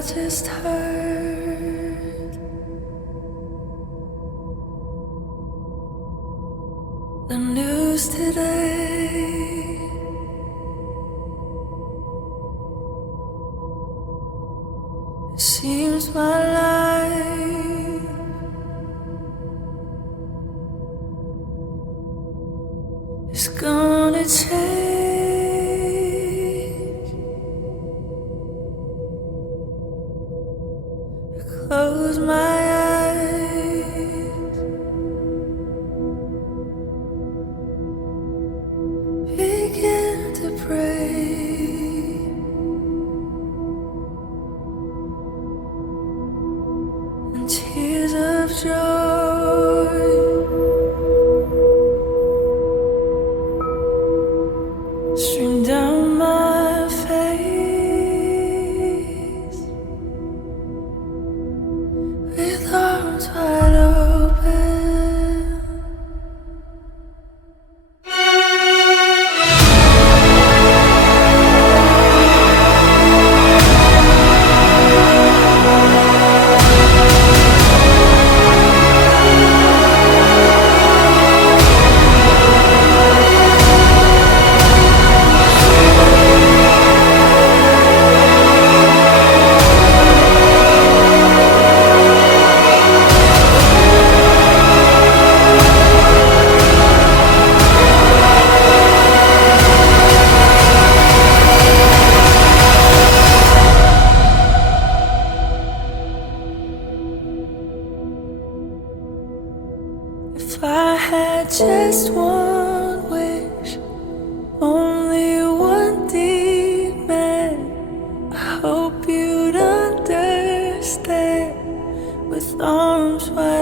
just heard the news today. It seems my life is gonna change. Close my eyes, begin to pray, and tears of joy stream down my face. With arms wide open, if I had just one wish, only one demand, I hope you'd understand. With arms wide